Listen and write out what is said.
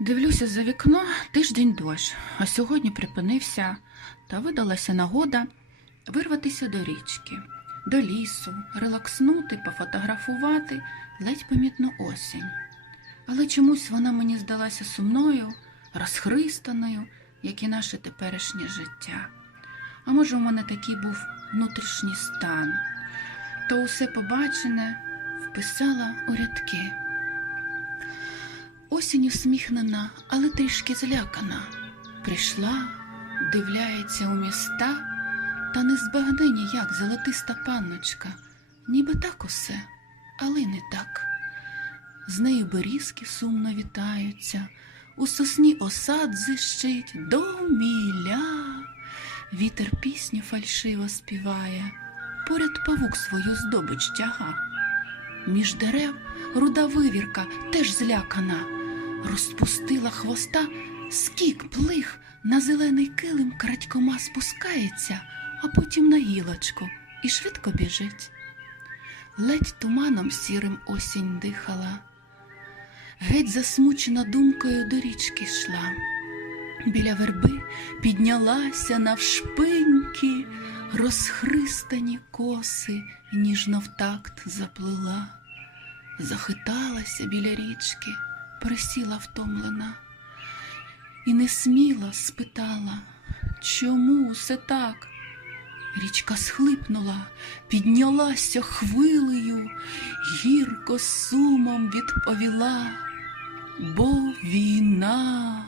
Дивлюся за вікно тиждень дощ, а сьогодні припинився та видалася нагода вирватися до річки, до лісу, релакснути, пофотографувати ледь помітну осінь. Але чомусь вона мені здалася сумною, розхристаною, як і наше теперішнє життя. А може, у мене такий був внутрішній стан, то усе побачене вписала у рядки. Осінь усміхнена, але трішки злякана. Прийшла, дивляється у міста, та не збагне ніяк золотиста панночка. Ніби так усе, але не так. З нею берізки сумно вітаються, у сосні осад зищить до міля. Вітер пісню фальшиво співає, поряд павук свою здобич тяга. Між дерев руда вивірка теж злякана, розпустила хвоста, скік плих на зелений килим крадькома спускається, а потім на гілочку і швидко біжить. Ледь туманом сірим осінь дихала, геть засмучена думкою до річки йшла. Біля верби піднялася навшпиньки, розхристані коси ніжно в такт заплила, захиталася біля річки, присіла втомлена, і несміла спитала, чому все так? Річка схлипнула, піднялася хвилею, гірко сумом відповіла, бо війна.